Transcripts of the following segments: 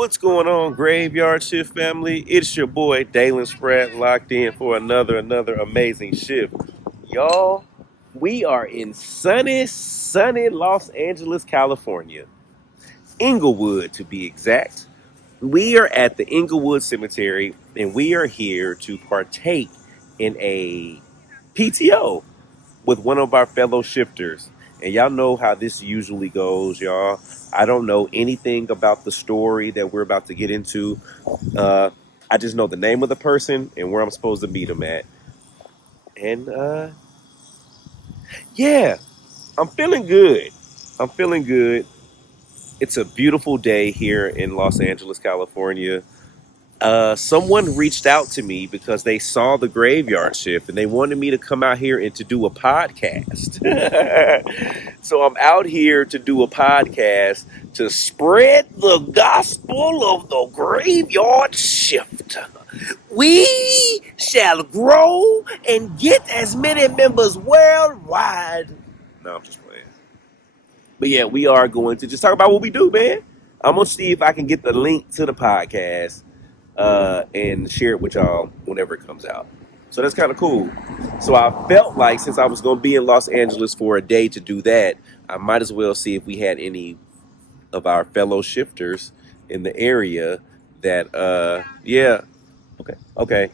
What's going on, Graveyard Shift family? It's your boy Dalen Spratt, locked in for another amazing shift. Y'all, we are in sunny Los Angeles, California. Inglewood to be exact. We are at the Inglewood Cemetery and we are here to partake in a PTO with one of our fellow shifters. And y'all know how this usually goes, y'all. I don't know anything about the story that we're about to get into. Uh, I just know the name of the person and where I'm supposed to meet him at. And yeah, I'm feeling good. I'm feeling good. It's a beautiful day here in Los Angeles, California. Someone reached out to me because they saw the graveyard shift and they wanted me to come out here and to do a podcast. So I'm out here to do a podcast to spread the gospel of the graveyard shift. We shall grow and get as many members worldwide. No, I'm just playing. But yeah, we are going to just talk about what we do, man. I'm gonna see if I can get the link to the podcast and share it with y'all whenever it comes out. So that's kind of cool. So I felt like since I was going to be in Los Angeles for a day to do that, I might as well see if we had any of our fellow shifters in the area that, yeah. Okay.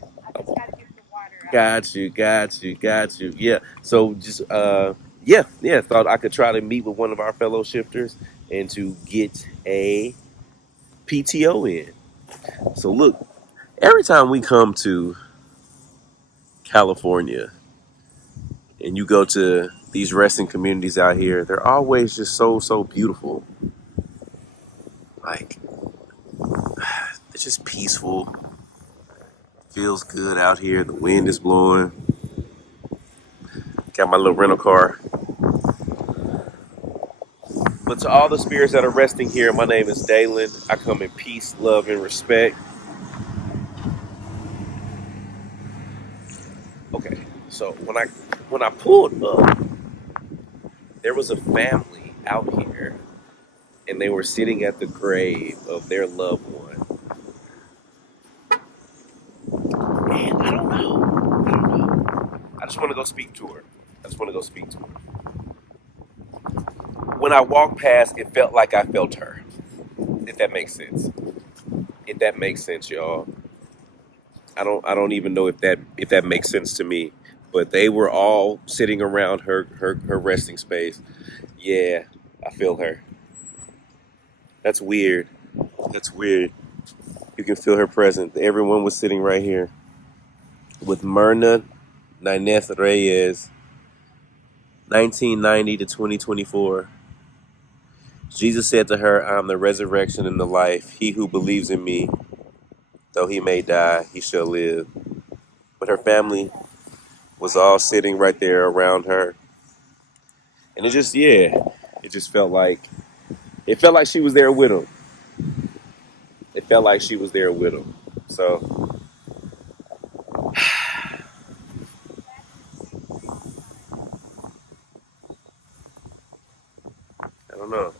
Got you. Yeah. So just, yeah. Thought I could try to meet with one of our fellow shifters and to get a PTO in. So look, every time we come to California and you go to these resting communities out here, they're always just so beautiful. Like, it's just peaceful. Feels good out here. The wind is blowing. Got my little rental car. But to all the spirits that are resting here, my name is Dalen. I come in peace, love, and respect. Okay, so when I pulled up, there was a family out here and they were sitting at the grave of their loved one. And I don't know. I just want to go speak to her. When I walked past, it felt like I felt her. If that makes sense. If that makes sense, y'all. I don't even know if that makes sense to me. But they were all sitting around her resting space. Yeah, I feel her. That's weird. That's weird. You can feel her presence. Everyone was sitting right here with Myrna Nineth Reyes, 1990 to 2024. Jesus said to her, I am the resurrection and the life. He who believes in me, though he may die, he shall live. But her family was all sitting right there around her. And it just felt like she was there with him. It felt like she was there with him. So, I don't know.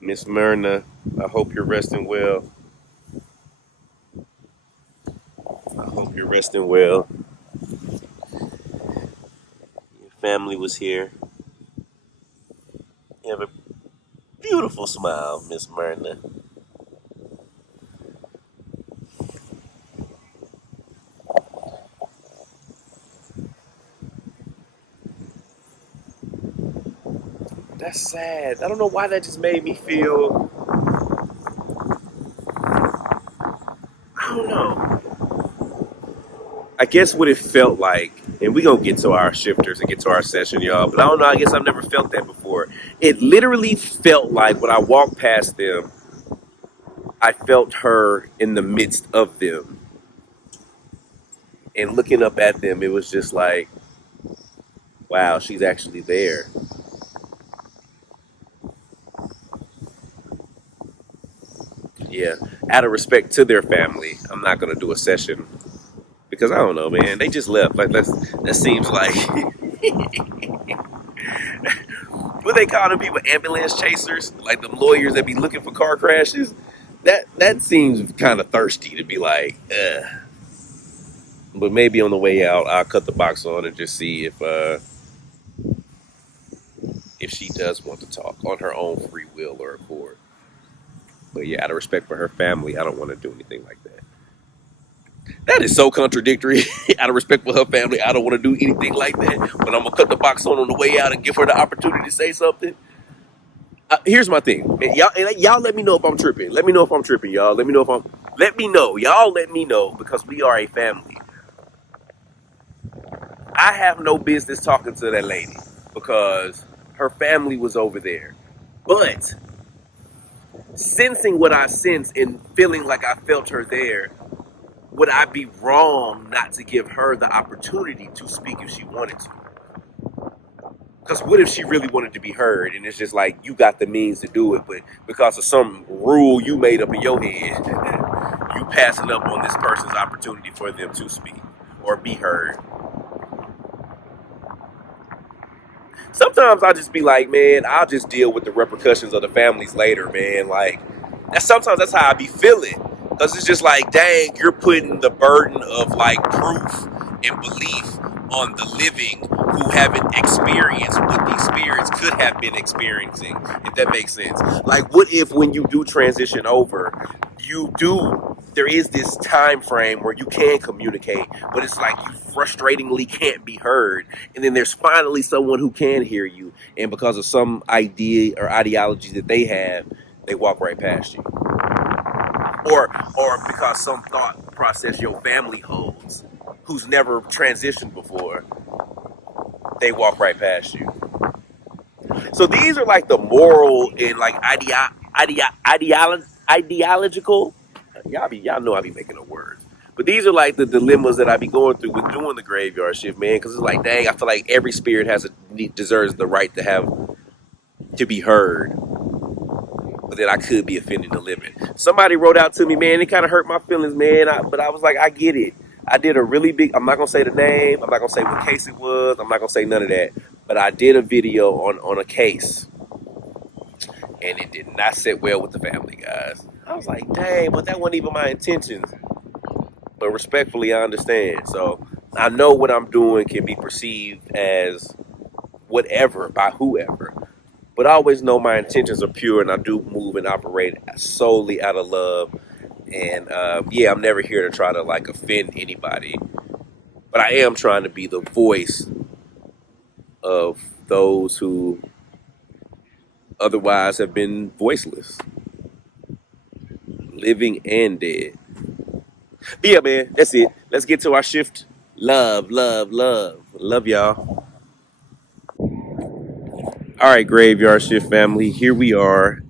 Miss Myrna, I hope you're resting well. I hope you're resting well. Your family was here. You have a beautiful smile, Miss Myrna. That's sad. I don't know why that just made me feel. I don't know. I guess what it felt like, and we gonna get to our shifters and get to our session, y'all. But I don't know. I guess I've never felt that before. It literally felt like when I walked past them, I felt her in the midst of them, and looking up at them, it was just like, wow, she's actually there. Yeah. Out of respect to their family, I'm not gonna do a session because I don't know, man. They just left. Like that seems like. what they call them people, ambulance chasers, like the lawyers that be looking for car crashes. That seems kind of thirsty to be like, ugh. But maybe on the way out, I'll cut the box on and just see if she does want to talk on her own free will or accord. But yeah, out of respect for her family, I don't want to do anything like that. That is so contradictory. Out of respect for her family, I don't want to do anything like that. But I'm gonna cut the box on the way out and give her the opportunity to say something. Here's my thing, man, y'all let me know if I'm tripping. Let me know if I'm tripping, y'all. Let me know if I'm. Let me know, y'all. Let me know because we are a family. I have no business talking to that lady because her family was over there. But sensing what I sensed and feeling like I felt her there, would I be wrong not to give her the opportunity to speak if she wanted to? Because what if she really wanted to be heard and it's just like you got the means to do it, but because of some rule you made up in your head, you passing up on this person's opportunity for them to speak or be heard? Sometimes I just be like, man, I'll just deal with the repercussions of the families later, man. Like, sometimes that's how I be feeling. Because it's just like, dang, you're putting the burden of like proof and belief on the living who haven't experienced what these spirits could have been experiencing, if that makes sense. Like, what if when you do transition over, there is this time frame where you can communicate, but it's like you frustratingly can't be heard, and then there's finally someone who can hear you, and because of some idea or ideology that they have, they walk right past you, or because some thought process your family holds, who's never transitioned before, they walk right past you. So these are like the moral and like ideological. Y'all know I be making up words. But these are like the dilemmas that I be going through with doing the graveyard shift, man. Because it's like, dang, I feel like every spirit deserves the right to be heard. But then I could be offending the living. Somebody wrote out to me, man. It kind of hurt my feelings, man. But I was like, I get it. I did a really big. I'm not gonna say the name. I'm not gonna say what case it was. I'm not gonna say none of that. But I did a video on a case, and it did not sit well with the family, guys. I was like, dang, but that wasn't even my intentions. But respectfully, I understand. So I know what I'm doing can be perceived as whatever by whoever. But I always know my intentions are pure, and I do move and operate solely out of love. And yeah, I'm never here to try to like offend anybody. But I am trying to be the voice of those who otherwise have been voiceless, living and dead. But yeah, man, that's it. Let's get to our shift. Love, love, love. Love y'all. All right, Graveyard Shift family. Here we are.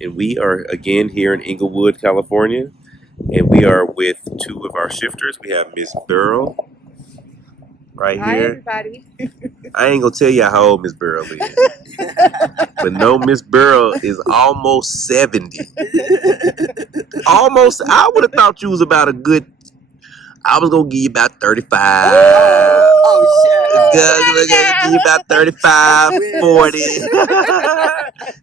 And we are again here in Inglewood, California. And we are with two of our shifters. We have Miss Burl right Hi, here. everybody. I ain't gonna tell you how old Miss Burl is. But no, Miss Burl is almost 70. Almost, I would have thought you was about a good, I was gonna give you about 35. Oh, shit. We're gonna give you about 35, 40.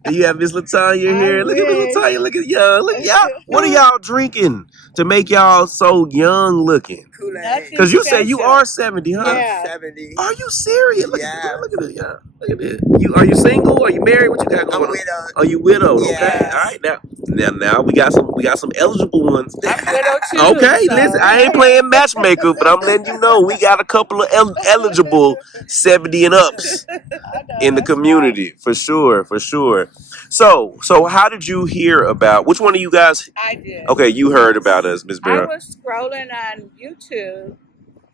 Do you have Miss Latanya here? Look at Miss Latanya, look at y'all. Look at y'all. What are y'all drinking to make y'all so young looking? Kool-Aid. Because you say you are 70, huh? Yeah. 70. Are you serious? Look Yeah. at it, y'all. Look at it. Are you single? Are you married? What you got going I'm on? widowed. Are you widowed? Yes. Okay. All right. Now we got some eligible ones. I'm widowed too. Okay, so, listen, I ain't playing matchmaker, but I'm letting you know we got a couple of eligible 70 and ups in the community, for sure, for sure. So how did you hear about, which one of you guys? I did. Okay, you heard about us, Miss I Barrow. was scrolling on YouTube,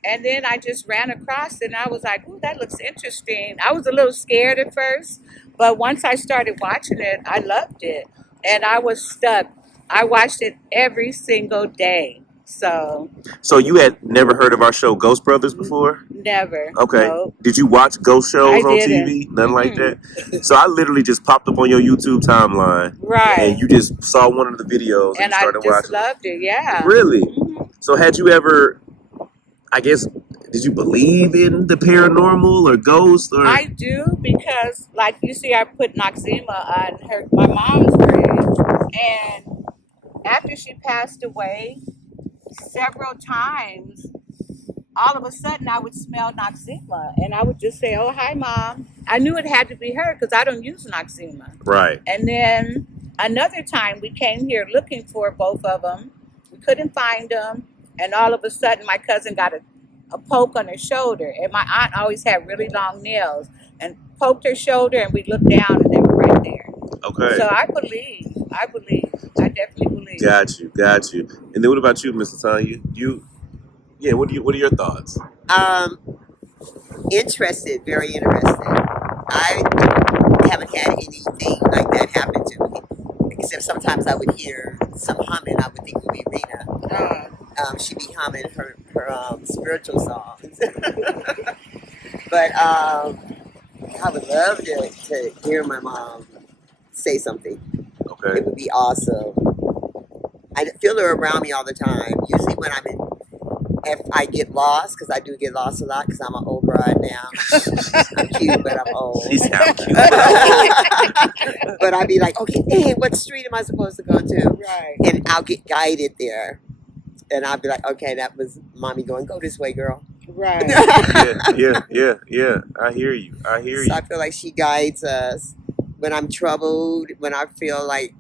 and then I just ran across it, and I was like, ooh, that looks interesting. I was a little scared at first, but once I started watching it, I loved it, and I was stuck. I watched it every single day. So you had never heard of our show Ghost Brothers before? never. Okay. Nope. Did you watch ghost shows I on didn't. TV? Nothing like that? So I literally just popped up on your YouTube timeline. Right. And you just saw one of the videos and And you I started just watching. loved it. Yeah. Really? Mhm. So had you ever, I guess, did you believe in the paranormal or ghosts or? I do because, like you see, I put Noxzema on my mom's grave, and after she passed away, several times, all of a sudden I would smell Noxzema, and I would just say, "Oh, hi, mom." I knew it had to be her because I don't use Noxzema. Right. And then another time we came here looking for both of them. We couldn't find them. And all of a sudden my cousin got a poke on her shoulder. And my aunt always had really long nails and poked her shoulder, and we looked down and they were right there. Okay. So I believe. I definitely believe. Got you. And then what about you, Miss Latanya? Yeah, what are your thoughts? Interested, very interested. I haven't had anything like that happen to me, except sometimes I would hear some humming. I would think it would be Rena. She'd be humming her spiritual songs. But I would love to hear my mom say something. Okay. It would be awesome. I feel her around me all the time. Usually when if I get lost, because I do get lost a lot, because I'm an old bride now. I'm cute, but I'm old. She sound cute. But I'd be like, okay, hey, what street am I supposed to go to? Right. And I'll get guided there. And I'll be like, okay, that was mommy going, go this way, girl. Right. Yeah. I hear you. So I feel like she guides us when I'm troubled, when I feel like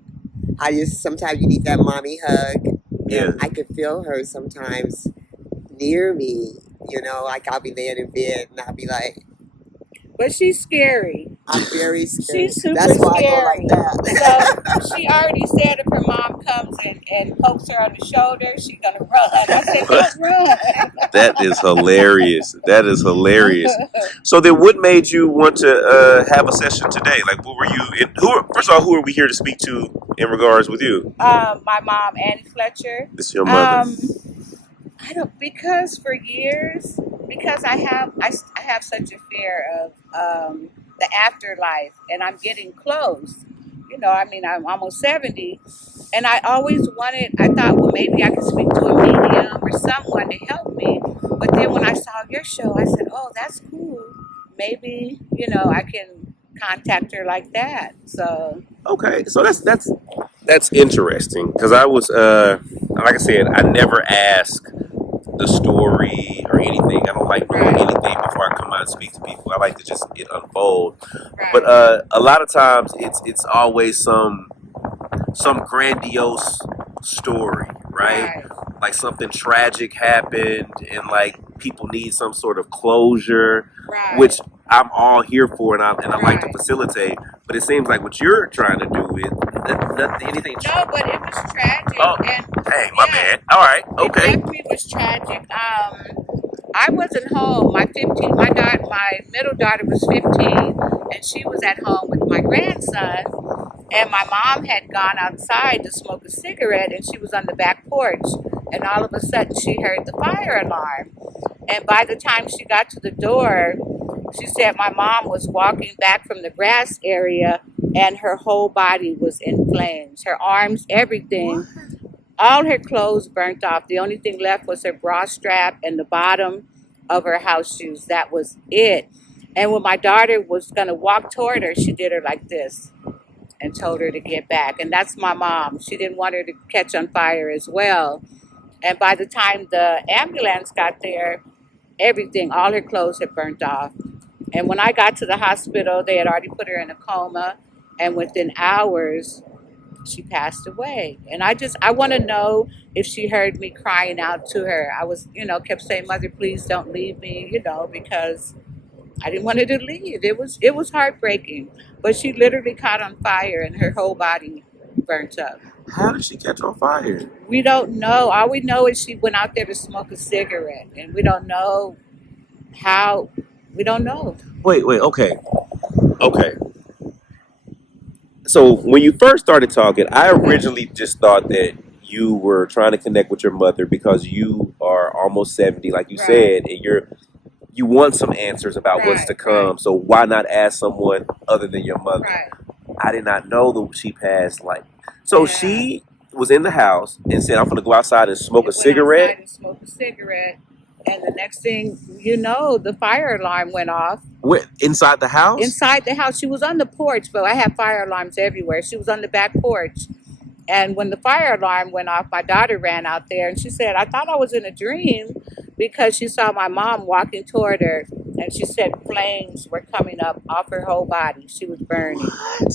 sometimes you need that mommy hug. Yeah. And I could feel her sometimes near me, like I'll be laying in bed and I'll be like, But she's scary. I'm very scared. She's super That's why scary. I go like that. So she already said if her mom comes and pokes her on the shoulder, she's gonna run. I said, don't run. That is hilarious. So then, what made you want to have a session today? Like, what were you? First of all, who are we here to speak to in regards with you? My mom, Annie Fletcher. This is your mother. I don't, because for years, because I have such a fear of the afterlife, and I'm getting close. I'm almost 70, and I always I thought, well, maybe I could speak to a medium or someone to help me. But then when I saw your show, I said, oh, that's cool. Maybe, I can contact her like that. So Okay, so that's interesting because I was like I said, I never ask the story or anything. I don't like knowing anything before I come out and speak to people. I like to just it unfold. right. But a lot of times it's always some grandiose story, right? Like something tragic happened and like people need some sort of closure, Right. which I'm all here for and I like to Right. facilitate. But it seems like what you're trying to do is anything. No, but it was tragic. Oh, and hey, my bad. All right, It okay. definitely was tragic. I wasn't home. My middle daughter was 15, and she was at home with my grandson. And my mom had gone outside to smoke a cigarette, and she was on the back porch. And all of a sudden, she heard the fire alarm. And by the time she got to the door, she said my mom was walking back from the grass area, and her whole body was in flames. Her arms, everything. All her clothes burnt off. The only thing left was her bra strap and the bottom of her house shoes. That was it. And when my daughter was going to walk toward her, she did her like this and told her to get back. And that's my mom. She didn't want her to catch on fire as well. And by the time the ambulance got there, everything, all her clothes had burnt off. And when I got to the hospital, they had already put her in a coma. And within hours, she passed away. And I want to know if she heard me crying out to her. I was, kept saying, Mother, please don't leave me, because I didn't want her to leave. It was heartbreaking. But she literally caught on fire and her whole body burnt up. How did she catch on fire? We don't know. All we know is she went out there to smoke a cigarette. And we don't know how. We don't know. Wait, okay. So when you first started talking, I originally just thought that you were trying to connect with your mother because you are almost 70, like you Right. said, and you want some answers about what's to Right, come. right. So why not ask someone other than your mother? Right. I did not know that she passed. So Yeah. she was in the house and said, "I'm going to go outside and smoke a Went cigarette." outside and smoked a cigarette. And the next thing you know, the fire alarm went off. What, inside the house? Inside the house. She was on the porch, but I have fire alarms everywhere. She was on the back porch. And when the fire alarm went off, my daughter ran out there and she said, I thought I was in a dream, because she saw my mom walking toward her, and she said flames were coming up off her whole body. She was burning. What?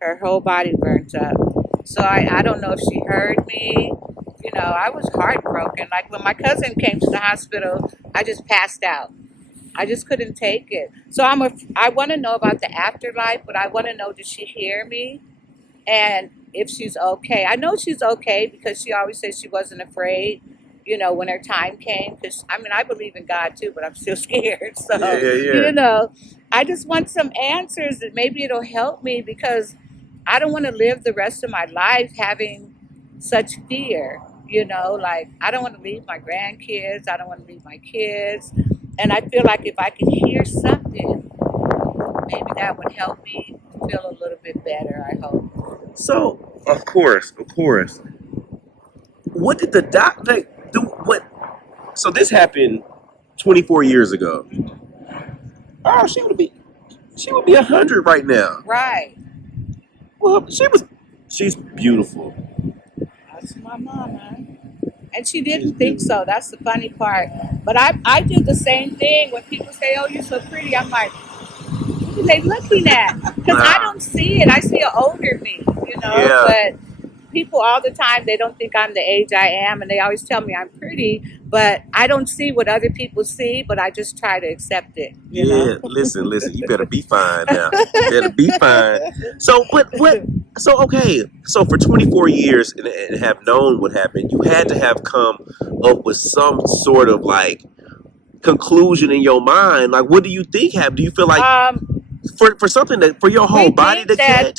Her whole body burnt up. So I don't know if she heard me. You know, I was heartbroken. Like when my cousin came to the hospital, I just passed out. I just couldn't take it. So I want to know about the afterlife, but I want to know, did she hear me? And if she's okay. I know she's okay because she always said she wasn't afraid, you know, when her time came. Because, I mean, I believe in God too, but I'm still scared. So, you know, I just want some answers that maybe it'll help me, because I don't want to live the rest of my life having such fear. You know, like, I don't want to leave my grandkids. I don't want to leave my kids. And I feel like if I can hear something, maybe that would help me feel a little bit better, I hope. So, of course. What did the doctor do? What? So this happened 24 years ago. Oh, she would be 100 right now. Right. Well, she's beautiful. That's my mama. And she didn't think so. That's the funny part. But I do the same thing when people say, oh, you're so pretty. I'm like, what are they looking at? Because I don't see it. I see an older me, you know. Yeah. But people all the time, they don't think I'm the age I am. And they always tell me I'm pretty. But I don't see what other people see. But I just try to accept it. You know? Listen. You better be fine now. You better be fine. So, what? So, okay. So, for 24 years and have known what happened, you had to have come up with some sort of, like, conclusion in your mind. Like, what do you think happened? Do you feel like for something that for your whole body to catch?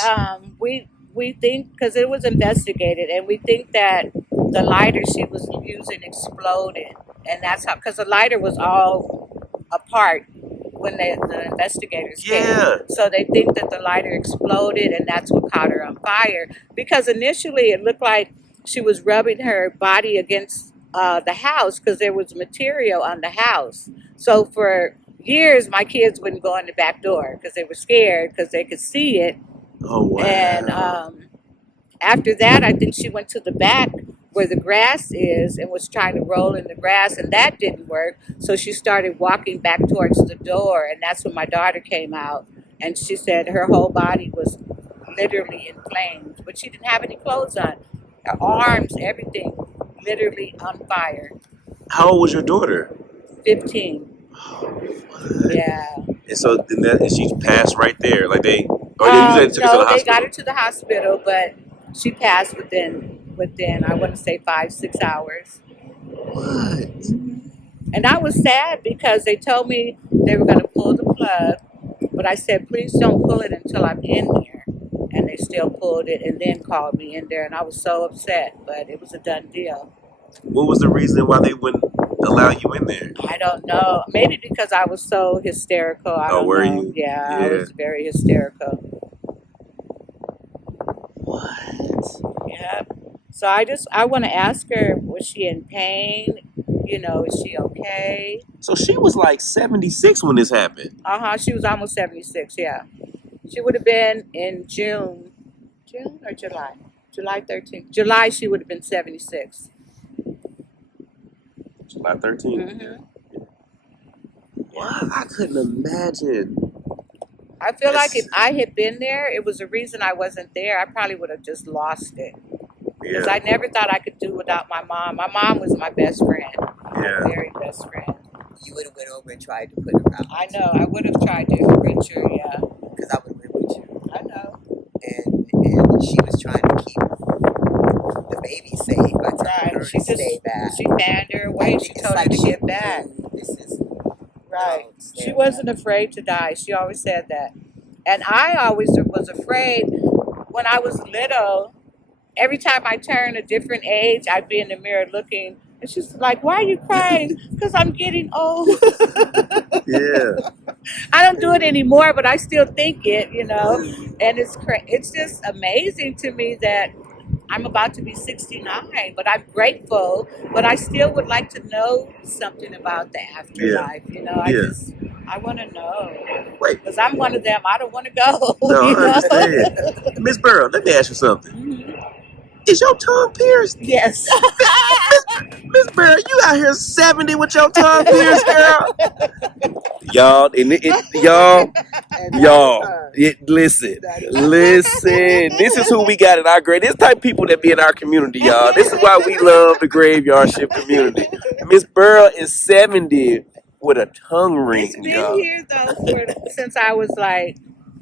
We think, because it was investigated, and we think that the lighter she was using exploded, and that's how, because the lighter was all apart when the investigators came. So they think that the lighter exploded, and that's what caught her on fire. Because initially it looked like she was rubbing her body against the house, because there was material on the house. So for years, my kids wouldn't go in the back door because they were scared, because they could see it. Oh, wow. And after that, I think she went to the back where the grass is and was trying to roll in the grass, and that didn't work. So she started walking back towards the door, and that's when my daughter came out, and she said her whole body was literally in flames, but she didn't have any clothes on. Her arms, everything, literally on fire. How old was your daughter? 15. Yeah. And so and she passed right there. Like they took her to the No, hospital. they got her to the hospital, but she passed within I want to say 5-6 hours. What? And I was sad because they told me they were going to pull the plug, but I said, please don't pull it until I'm in there. And they still pulled it and then called me in there, and I was so upset, but it was a done deal. What was the reason why they wouldn't allow you in there? I don't know. Maybe because I was so hysterical. I don't were know. you? Yeah, I was very hysterical. What? Yeah. So I want to ask her, was she in pain? You know, is she okay? So she was like 76 when this happened. She was almost 76, yeah. She would have been in June or July? July 13th. July, she would have been 76. July 13th. Wow, I couldn't imagine. I feel like if I had been there, it was a reason I wasn't there. I probably would have just lost it. Because I never thought I could do without my mom. My mom was my best friend. Yeah. My very best friend. You would have went over and tried to put her out. I know. I would have tried to reach her, yeah. Because I would have been with you. I know. And she was trying to keep the baby safe by telling her to stay back. She fanned her away. She told her to get back. This is right. She wasn't afraid to die. She always said that. And I always was afraid when I was little. Every time I turned a different age, I'd be in the mirror looking. And she's like, why are you crying? Because I'm getting old. Yeah. I don't do it anymore, but I still think it, you know. And it's just amazing to me that I'm about to be 69, but I'm grateful. But I still would like to know something about the afterlife. You know, Yeah. I want to know. Wait. Because I'm one of them. I don't want to go. No, you I know? understand. Miss Burrow, let me ask you something. Mhm. Is your tongue pierced? Yes. Miss Burrow, you out here 70 with your tongue pierced, girl. Y'all, y'all, And that y'all, is her. listen, That is listen. This is who we got in our grave. This type of people that be in our community, y'all. This is why we love the graveyard shift community. Miss Burrow is 70 with a tongue ring, It's been y'all. here though since I was like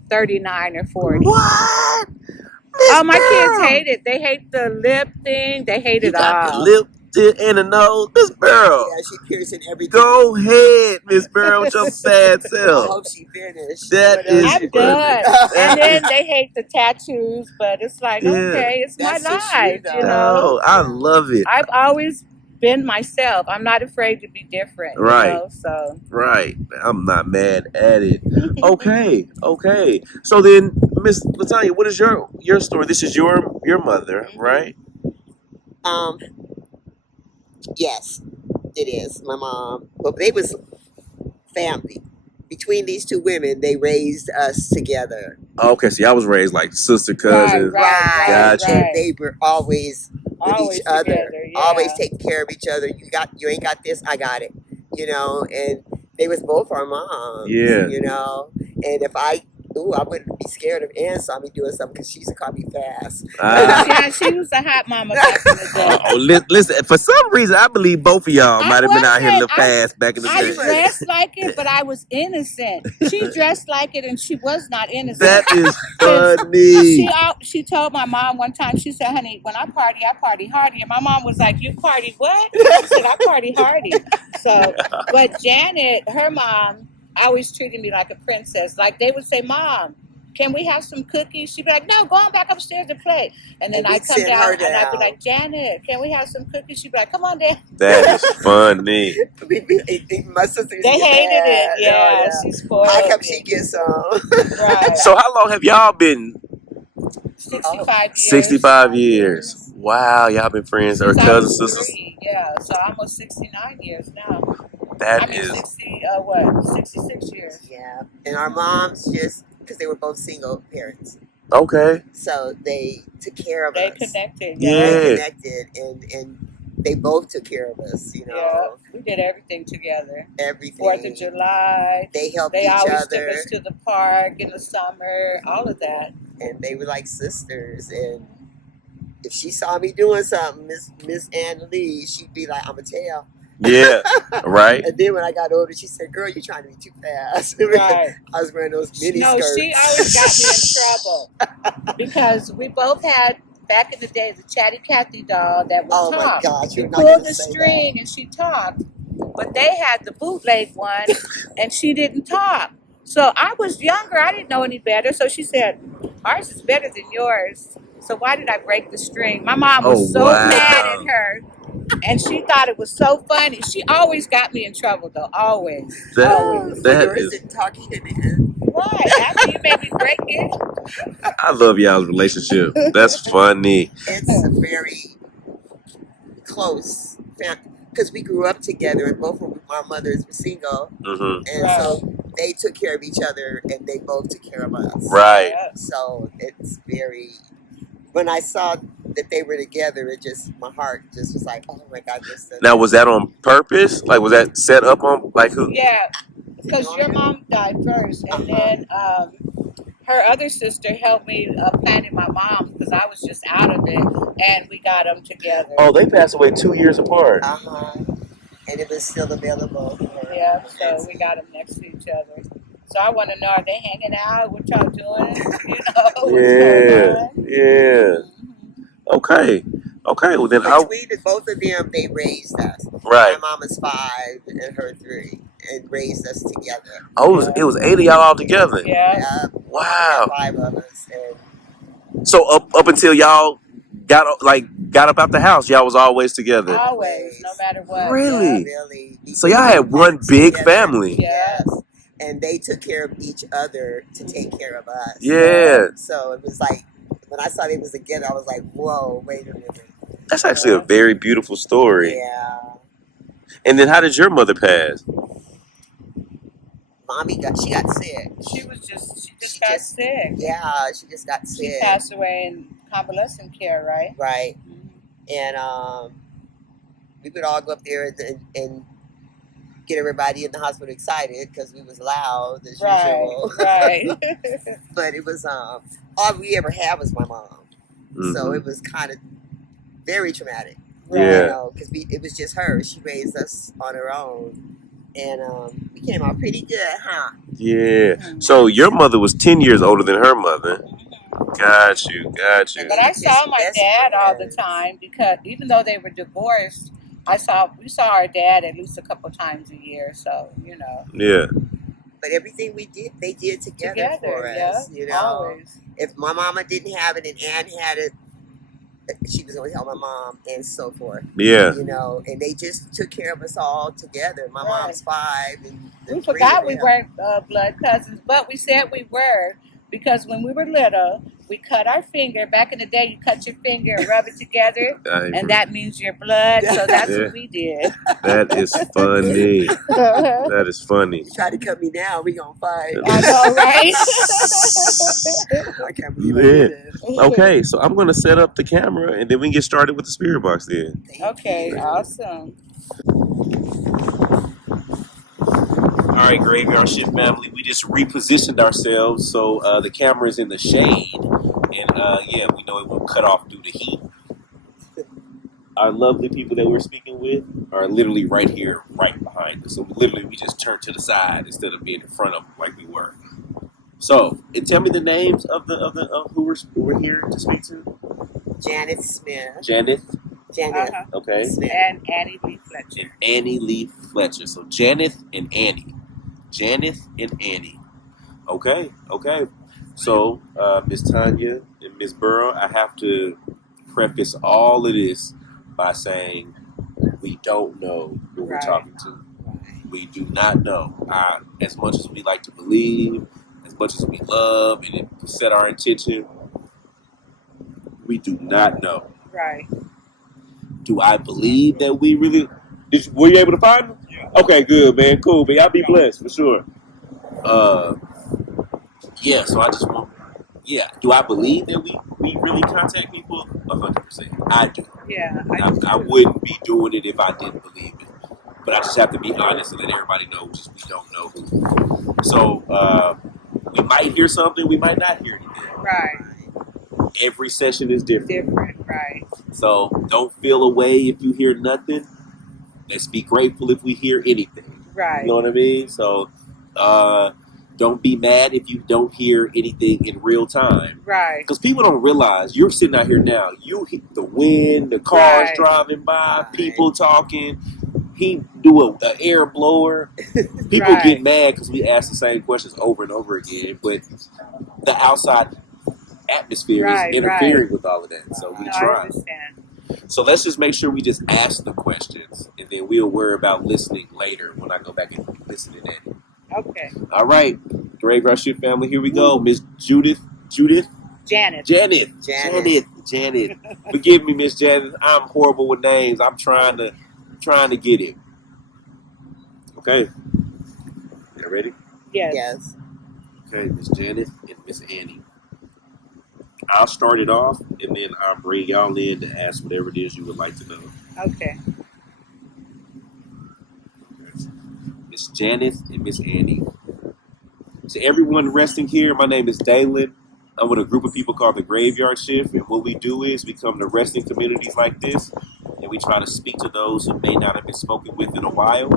39 or 40. What? Miss Oh, my kids Burrow, hate it. They hate the lip thing. They hate you it got the all. lip and the nose. Miss Burrow, Yeah, she piercing everything. go ahead, Miss Burrow, with your sad I self. hope she finished. That What else is I'm you funny. done. do? And That is, then they hate the tattoos, but it's like, yeah. okay, it's my That's just you, life, you though. know. Oh, I Yeah. love it. I've always been myself. I'm not afraid to be different, Right. you know. So Right. I'm not mad at it. Okay. Okay. So then, Miss Latanya, what is your story? This is your mother, right? Um, yes, it is. My mom. But they was family. Between these two women, they raised us together. Okay. So y'all was raised like sister, right, cousins. right, Gotcha. And right. they were always with Always each other. together, Always yeah. taking care of each other. You ain't got this, I got it. You know, and they was both our moms. Yeah. You know, and if I wouldn't be scared if Ann saw me doing something because she used to call me fast. Yeah, she was a hot mama back in the day. Listen. For some reason, I believe both of y'all I might have been out here a wasn't. little fast back in the I day. She was. dressed like it, but I was innocent. She dressed like it, and she was not innocent. That is 'Cause funny. she told my mom one time. She said, "Honey, when I party hardy." And my mom was like, "You party what?" She said, "I party hardy." So, but Janet, her mom, always treated me like a princess. Like they would say, "Mom, can we have some cookies?" She'd be like, "No, go on back upstairs to play." And then And I we'd come send down her and I'd be down. like, "Janet, can we have some cookies?" She'd be like, "Come on down." That is funny. My sister used They to get hated it. mad. Yeah, Oh, she yeah. spoiled How come me. she gets some? Right. So how long have y'all been? 65 years. 65 years. Wow, y'all been friends or Since I cousins, was sisters? 3. Yeah, so almost 69 years now. That I mean, is 66 years. Yeah, and our moms just because they were both single parents, okay. so they took care of They us. connected. They Yeah. connected, and they both took care of us. You Yeah, know, we did everything together. 4th of everything. July. They helped They each always took other, us to the park in the summer. All of that. and they were like sisters. And if she saw me doing something, Miss Ann Lee, she'd be like, "I'ma tell." Yeah. Right. And then when I got older, she said, "Girl, you're trying to be too fast." Right. I was wearing those mini No, skirts. she always got me in trouble because we both had back in the day the Chatty Cathy doll that would Oh my talk. gosh, You you're not pulled gonna the say string and she talked, but they had the bootleg one and she didn't talk. So I was younger, I didn't know any better. So she said, "Ours is better than yours. So why did I break the string?" My mom Oh was so wow. mad at her. And she thought it was so funny. She always got me in trouble, though. Always. That Always. So that yours is. didn't talk in. Why? After you made me break it? I love y'all's relationship. That's funny. It's a very close family because we grew up together, and both of our mothers were single, Hmm. and Right. so they took care of each other, and they both took care of us. Right. Yeah. So it's very. When I saw that they were together, it just my heart just was like, "Oh my God, they're so." Now was that on purpose? Like was that set up on like who? Yeah, because your mom died first, and then her other sister helped me planning my mom because I was just out of it, and we got them together. Oh, they passed away 2 years apart. And it was still available. Yeah, so we got them next to each other. So I want to know, are they hanging out? What y'all doing? You know, what's going Yeah. on? Yeah. Okay. Okay. Well then I'll. Between both of them, they raised us. Right. My mom is 5 and her 3, and raised us together. Oh, it was 8 of y'all all together. Yeah. Wow. 5 of us, and So up until y'all got up out the house, y'all was always together. Always, no matter what. Really? really. So y'all had one big family. Yeah. Yes. And they took care of each other to take care of us. Yeah. So it was like when I saw they was together, I was like, whoa, wait a minute. That's actually a very beautiful story. Yeah. And then how did your mother pass? Mommy got sick. She just got sick. Yeah, she just got sick. She passed away in convalescent care, right? Right. And we would all go up there and get everybody in the hospital excited because we was loud as usual. Right. But it was all we ever had was my mom. So it was kind of very traumatic. Yeah. You know, because it was just her. She raised us on her own. And we came out pretty good, huh? Yeah. So your mother was 10 years older than her mother. Got you. But I saw my dad all the time because even though they were divorced, we saw our dad at least a couple times a year. So, you know. Yeah. But everything we did, they did together for us. You know, always. If my mama didn't have it and Ann had it, she was going to help my mom and so forth. Yeah. You know, and they just took care of us all together. My mom's 5. And we forgot we weren't blood cousins, but we said we were because when we were little, we cut our finger. Back in the day, you cut your finger and rub it together, and that means your blood. So that's what we did. That is funny. That is funny. You try to cut me now, we gonna fight. I know, right? I can't believe I did it. Okay, so I'm gonna set up the camera, and then we can get started with the spirit box. Then. Okay, awesome. All right, Graveyard Shift family, we just repositioned ourselves so the camera is in the shade, and yeah, we know it won't cut off due to heat. Our lovely people that we're speaking with are literally right here, right behind us. So literally, we just turned to the side instead of being in front of them like we were. So, and tell me the names of who we're here to speak to. Janet Smith. Janet. Okay. Smith. And Annie Lee Fletcher. And Annie Lee Fletcher. So Janet and Annie. Janet and Annie. Okay. So, Miss Tanya and Miss Burrow, I have to preface all of this by saying we don't know who we're talking to. We do not know. As much as we like to believe, as much as we love and set our intention, we do not know. Right. Do I believe that we really... were you able to find them? Yeah. Okay, good, man. Cool, man. Y'all be blessed, for sure. Yeah, so I just want... Yeah, do I believe that we really contact people? 100%. I do. Yeah, I wouldn't be doing it if I didn't believe it. But I just have to be honest and let everybody know just we don't know who. So, we might hear something, we might not hear anything. Right. Every session is different. Right. So, don't feel away if you hear nothing. Let's be grateful if we hear anything. Right. You know what I mean? So, don't be mad if you don't hear anything in real time. Right. Because people don't realize you're sitting out here now. You hear the wind, the cars driving by, people talking. He do an air blower. People get mad because we ask the same questions over and over again. But the outside atmosphere is interfering with all of that. So we try. I understand. So let's just make sure we just ask the questions. And then we'll worry about listening later when I go back and listen to that. Okay. All right. Graveyard Shift family, here we go. Miss Janet. Forgive me, Miss Janet. I'm horrible with names. I'm trying to get it. Okay. You ready? Yes. Okay, Miss Janet and Miss Annie. I'll start it off, and then I'll bring y'all in to ask whatever it is you would like to know. Okay. Miss Janet and Miss Annie. To everyone resting here, my name is Dalen. I'm with a group of people called the Graveyard Shift, and what we do is we come to resting communities like this, and we try to speak to those who may not have been spoken with in a while.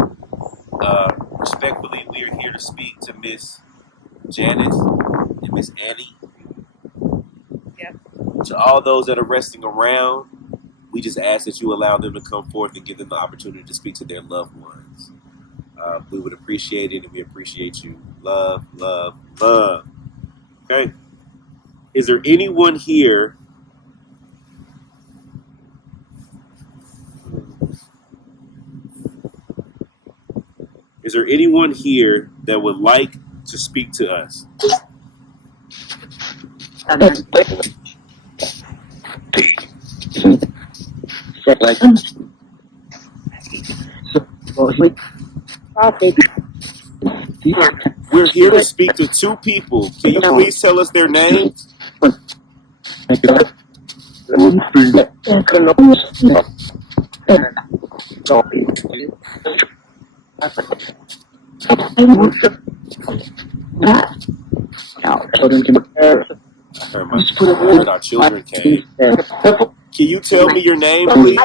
Respectfully, we are here to speak to Miss Janet and Miss Annie. Yep. To all those that are resting around, we just ask that you allow them to come forth and give them the opportunity to speak to their loved ones. We would appreciate it, and we appreciate you. Love, love, love. Okay? Is there anyone here that would like to speak to us? We're here to speak to two people. Can you please tell us their names? I heard our children came. Can you tell me your name, please?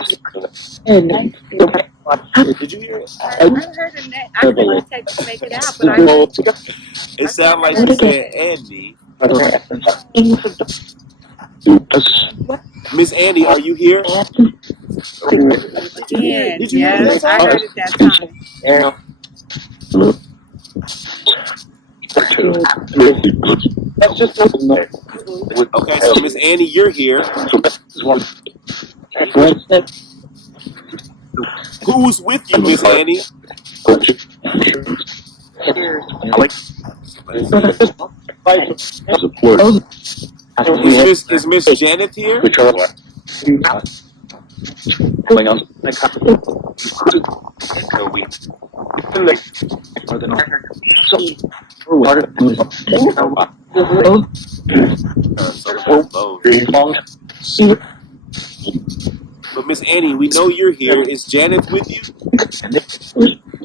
Did you hear it? I heard a name. I couldn't make it out, but I heard. It sounded like she said Andy. Miss Andy, are you here? Did you hear it that Yes, I time? heard it that time. Okay, so Miss Andy, you're here. Who's with you, Miss Andy? Is Miss Janet here? But Miss Annie, we know you're here. Is Janet with you? I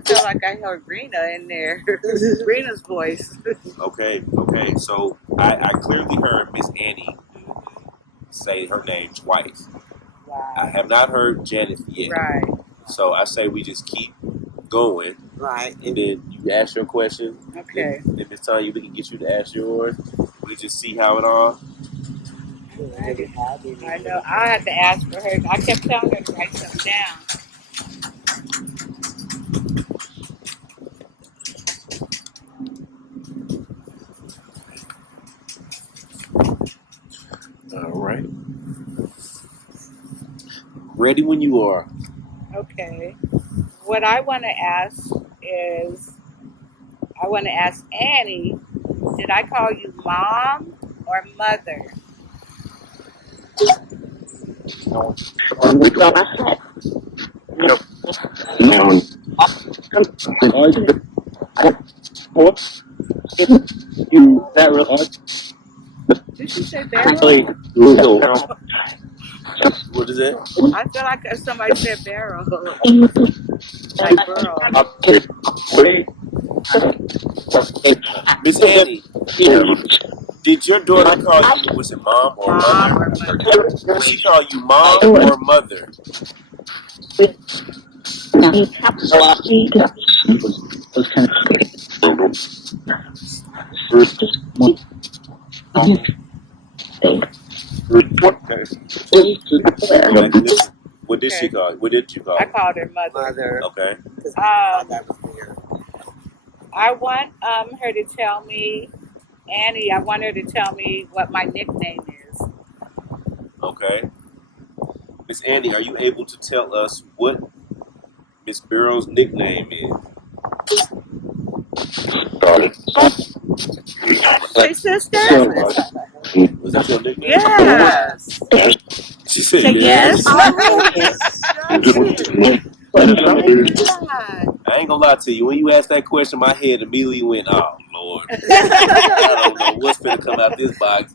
feel like I heard Rena in there. Rena's voice. Okay. So I clearly heard Miss Annie say her name twice. Wow. I have not heard Janet yet. Right. So I say we just keep going. Right. And then you ask your question. Okay. If it's time we can get you to ask yours. We just see how it all. I know. I had to ask for her. I kept telling her to write something down. All right. Ready when you are. Okay. What I want to ask is, I want to ask Annie, did I call you mom or mother? Did she say barrel? What is it? I feel like somebody said barrel. Like burl. Miss Annie, did your daughter call you, was it mom or mother? Did she call you mom or mother? What did she call you? What did you call I her? called her mother. Okay. I want her to tell me, Annie, I want her to tell me what my nickname is. Okay. Miss Annie, are you able to tell us what Miss Barrow's nickname is? Say sister? Was that your nickname? Yes. She said Say yes. I ain't gonna lie to you. When you asked that question, my head immediately went, "Oh Lord, I don't know what's gonna come out this box."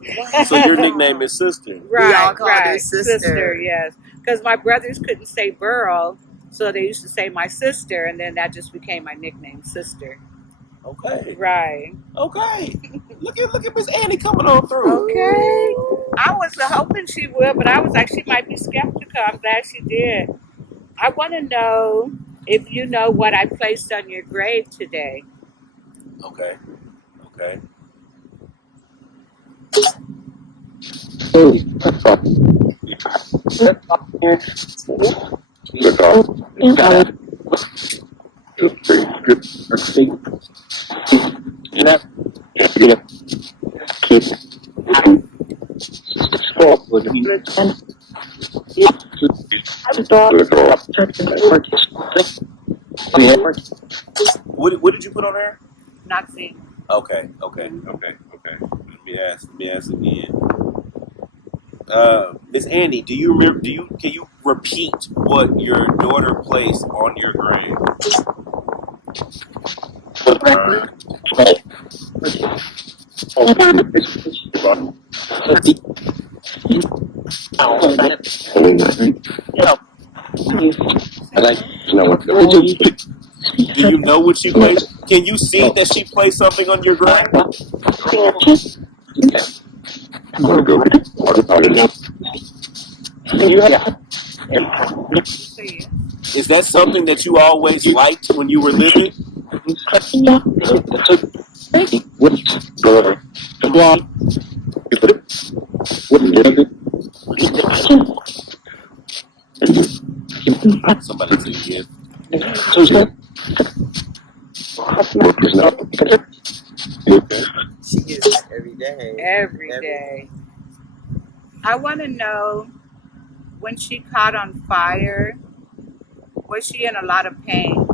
So your nickname is Sister. Right. Sister, yes. Because my brothers couldn't say Burl, so they used to say my sister, and then that just became my nickname, Sister. Okay. Right. Okay. Look at Miss Annie coming on through. Okay. I was hoping she would, but I was like, she might be skeptical. I'm glad she did. I want to know if you know what I placed on your grave today. Okay. What did you put on there? Not seeing. Okay. Let me ask again. Miss Andy, do you remember? Can you repeat what your daughter placed on your grave? Do you know what she placed? Can you see that she placed something on your grave? See it. Is that something that you always liked when you were living? Somebody say yes. She gets it every day. Every day. I want to know, when she caught on fire, was she in a lot of pain?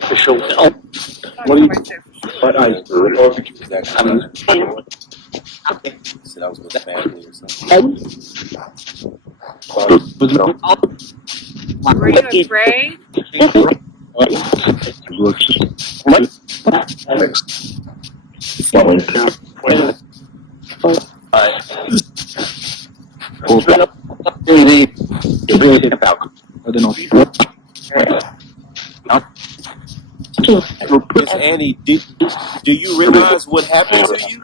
For sure. Oh, somebody said for sure. Said I was with family or something. Were you afraid? Miss Annie, do you realize what happened to you?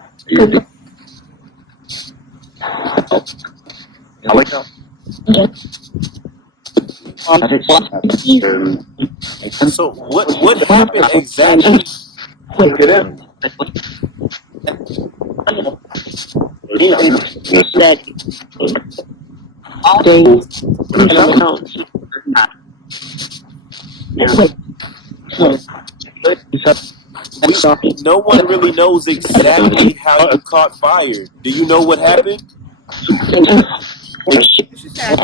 So what happened exactly? No one really knows exactly how you caught fire. Do you know what happened? She said,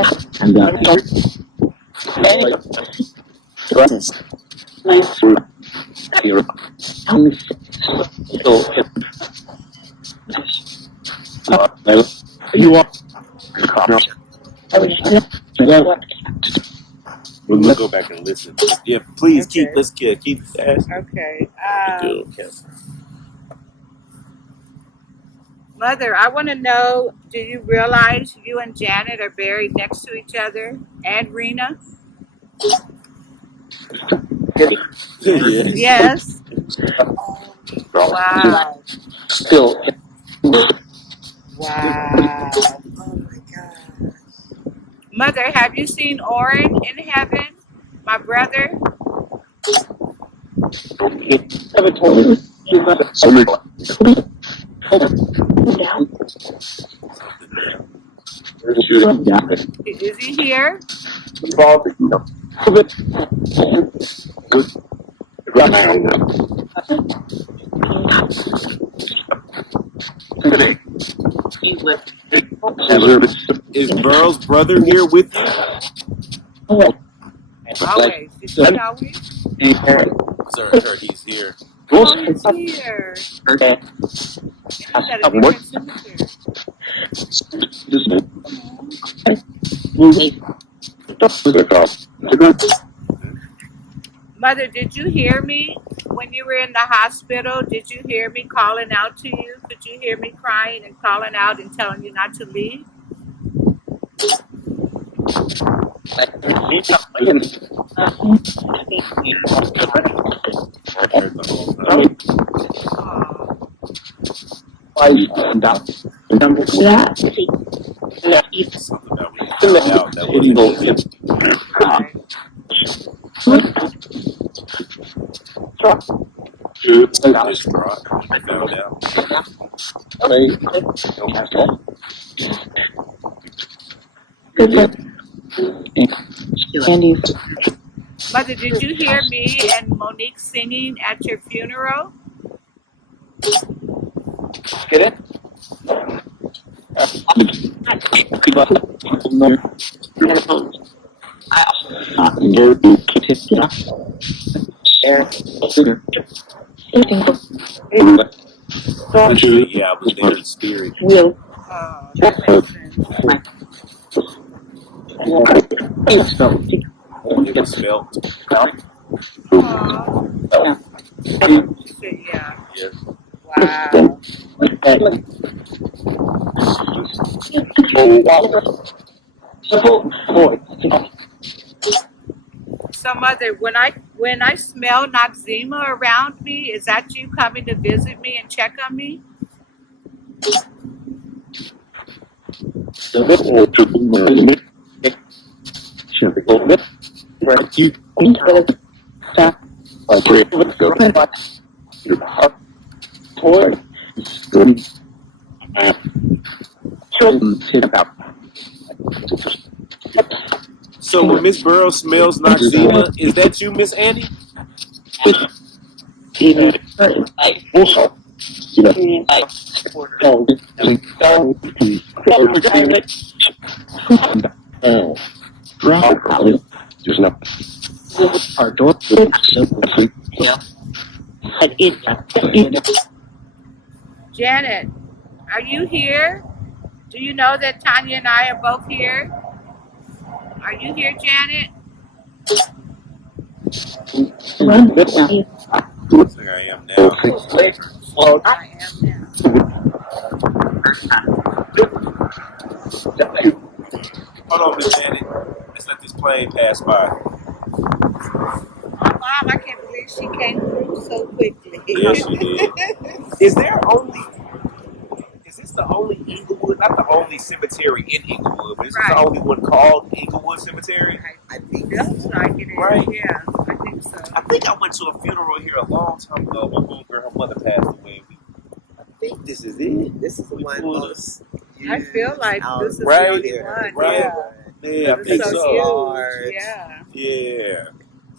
We'll go back and listen. Yeah, please Okay. let's keep asking. Okay. Okay. Mother, I want to know, do you realize you and Janet are buried next to each other? And Rena? Yes. Wow. Wow. Oh my God. Mother, have you seen Oren in heaven? My brother? Is he here? Is Burl's brother here with you? Always. Is he always? Sir, he's here. Oh, he's here. And he's at a different cemetery. Mother, did you hear me when you were in the hospital? Did you hear me calling out to you? Could you hear me crying and calling out and telling you not to leave? Something that we found out that wasn't easy. Distraught. We found out. Mother, did you hear me and Monique singing at your funeral? See, yeah, I was there in spirit. Oh, that makes sense. It was felt. Oh, she said, yeah. Yeah. Wow. So, mother, when I smell Noxzema around me, is that you coming to visit me and check on me? So when Miss Burrows smells Noxzema, is that you, Miss Annie? Janet, are you here? Do you know that Tanya and I are both here? Are you here, Janet? Looks like I am now. I am now. Hold on, Miss Janet. Let's let this plane pass by. Oh, Mom, I can't believe she came through so quickly. Yeah, she did. Is this the only Inglewood? Not the only cemetery in Inglewood, but is this the Right. only one called Inglewood Cemetery? I think Looks like it is. Right. Yeah, I think so. I think I went to a funeral here a long time ago. My homegirl, her mother passed away. I think this is it. this is the We one pulled most I feel like out this is Right, the only here. one. right. Yeah. Yeah, I It's think so so. huge. Large. Yeah. Yeah.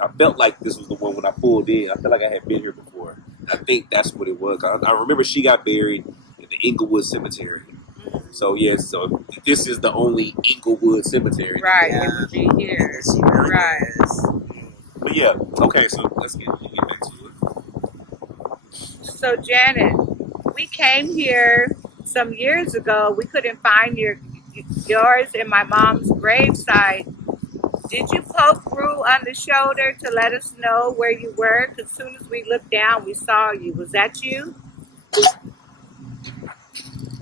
I felt like this was the one when I pulled in. I felt like I had been here before. I think that's what it was. I remember she got buried in the Inglewood Cemetery. So yes, so this is the only Inglewood Cemetery. Right. Yeah. It would be here. She really Right. is. But yeah, okay. So let's get back to it. So, Janet, we came here some years ago. We couldn't find yours and my mom's gravesite. Did you poke Rue on the shoulder to let us know where you were? Because as soon as we looked down, we saw you. Was that you?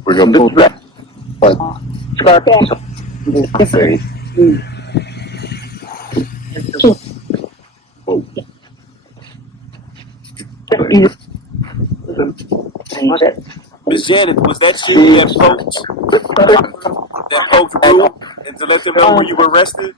We're going to do that. But Miss Janet, was that you that poked Rue and to let them know where you were arrested?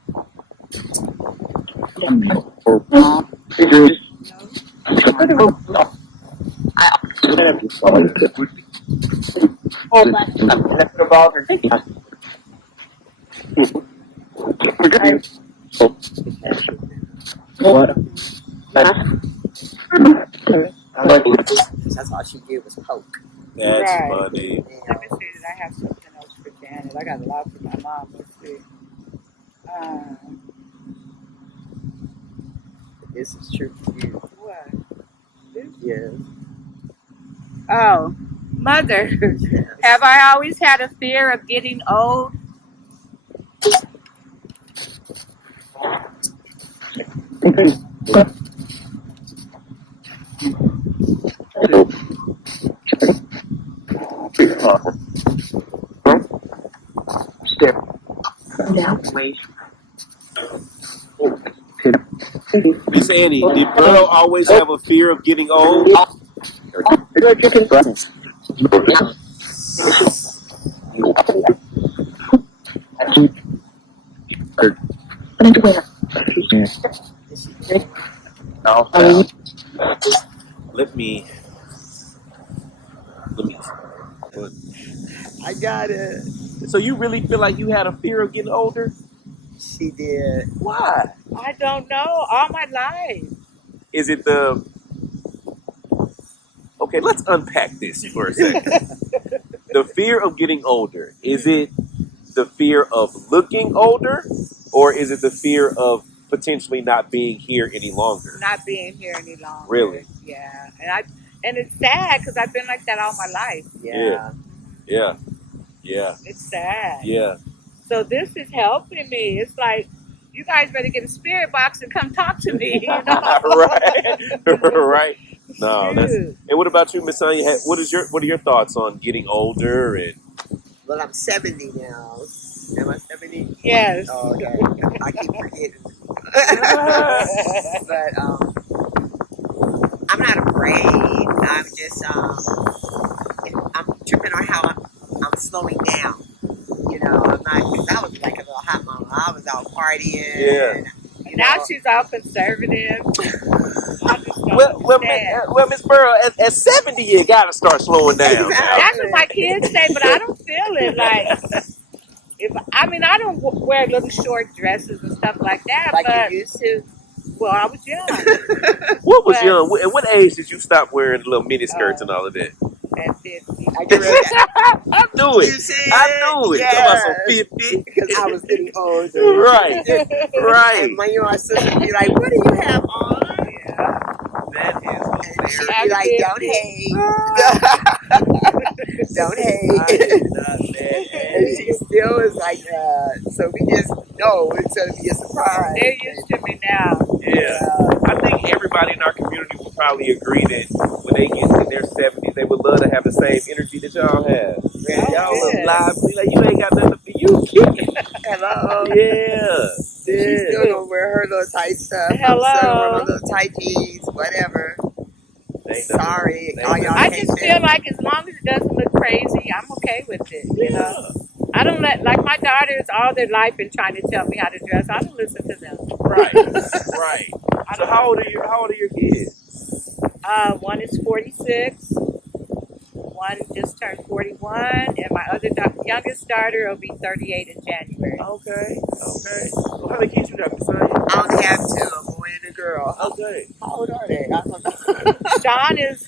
That's all she did was poke. That's Right. funny. Let me see. Did I have something else for Janet? I got a lot for my mom. Let's see. This is true for you. What? Yes. Oh, mother. Yes. Have I always had a fear of getting old? Miss Annie, did Burrow always have a fear of getting old? Let me. I got it. So you really feel like you had a fear of getting older? She did. Why? I don't know. All my life. Is it the? Okay, let's unpack this for a second. the fear of getting older, is it the fear of looking older, or is it the fear of potentially not being here any longer? Not being here any longer. Really? Yeah. And it's sad because I've been like that all my life. Yeah. Yeah. It's sad. Yeah. So this is helping me. It's like, you guys better get a spirit box and come talk to me. You know? Right. Right. No, that's. Shoot. And what about you, Miss Tanya? What are your thoughts on getting older and? Well, I'm 70 now. Am I 70? Yes. Oh, okay. I keep forgetting. But I'm not afraid. I'm just I'm tripping on how I'm slowing down. You know, I'm not, because I was like a little hot mama. I was out partying. Yeah. You Now know. she's all conservative. I just don't Well, understand. Miss Burrow, at 70, you gotta start slowing down. Exactly. That's what my kids say, but I don't feel it. Like, I don't wear little short dresses and stuff like that. Like but you used to. well, I was young. What was But- young? At what age did you stop wearing little mini skirts and all of that? At 50. I get that. I knew You it. see I knew it. Yes. About some 50. Because I was getting older. Right. Right. And my sister would be like, what do you have on? Yeah. That And is she'd hilarious. be like, don't hate. Don't I hate. did not say And she still is like that. So we just know it's going to be a surprise. They're used to me now. Yeah. I think everybody in our community would probably agree that when they get in their 70s, they would love to have the same energy that y'all have. Yeah. Y'all look good. lively. Like, you ain't got nothing for you. Hello. Yeah. She Yeah. still don't wear her little tight stuff. Hello. I'm still wear my little tight jeans, whatever. Ain't nothing- Sorry. ain't All y'all I hate just them. feel like as long as it doesn't look crazy, I'm okay with it. You know, Yeah. I don't let, like, my daughters all their life been trying to tell me how to dress. I don't listen to them. Right. Right. I So don't- how old are your kids? One is 46. One just turned 41, and my other youngest daughter will be 38 in January. Okay. So how many kids you got, Miss Tanya? I only have two, a boy and a girl. Okay. How old are they? I don't know. Sean is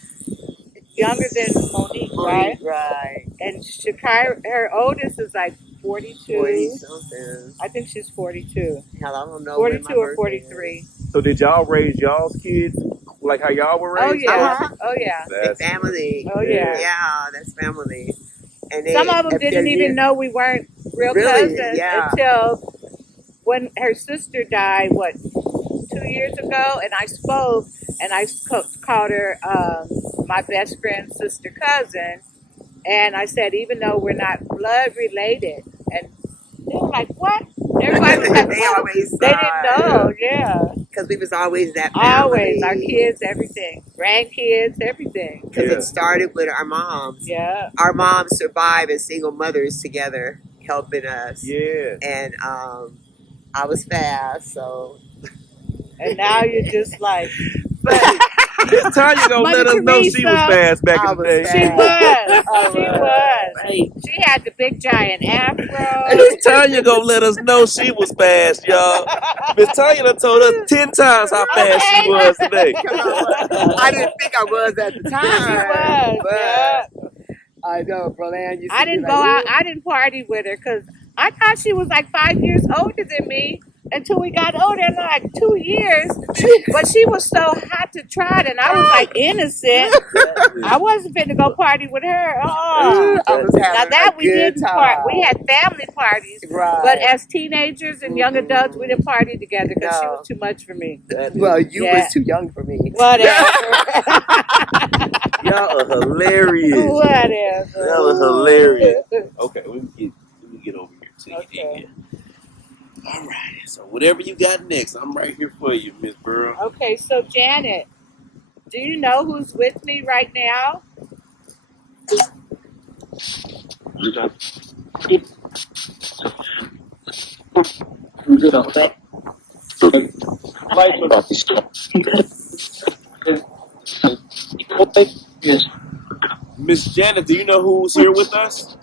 younger than Monique, right? Right. And Shakira, her oldest is like 42. 40 something. I think she's 42. Hell, I don't know. when 42 my or birthday is. 43. So did y'all raise y'all's kids like how y'all were Oh raised? yeah, Uh-huh. oh yeah. It's family. Oh yeah. Yeah, that's family. And they, Some of them if they're didn't even here- know we weren't real Really? cousins Yeah. until when her sister died, 2 years ago, and I spoke and I called her my best friend's sister cousin, and I said, even though we're not blood related, and they were like, what? Everybody was like, They "What?" always They didn't know, yeah. because we was always that family. Always, our kids, everything, grandkids, everything. Because Yeah. it started with our moms. Yeah. Our moms survived as single mothers together, helping us. Yeah. And I was fast, so And now you're just like, Miss Tanya gonna Mother let us know she was Teresa. fast back I in the was day. fast. she was. I She was. was. She had the big giant afro. Miss Tanya gonna let us know she was fast, y'all. Miss Tanya done told us 10 times how fast she was today. Come on. I didn't think I was at the time. She was. But Yeah. I know, Berlin. You I didn't go out. I didn't party with her because I thought she was like 5 years older than me until we got older, like 2 years. But she was so hot to trot, and I was like innocent. I wasn't fit to go party with her. I was having Now that a we good didn't time. we had family parties, Right. but as teenagers and young adults, we didn't party together because she No. was too much for me. Well, you Yeah. was too young for me. Whatever. Y'all are hilarious. Whatever. Y'all are hilarious. Okay, let me get over here to you. Okay. All right. So whatever you got next, I'm right here for you, Miss Burrow. Okay, so Janet, do you know who's with me right now? Miss Janet, do you know who's here with us?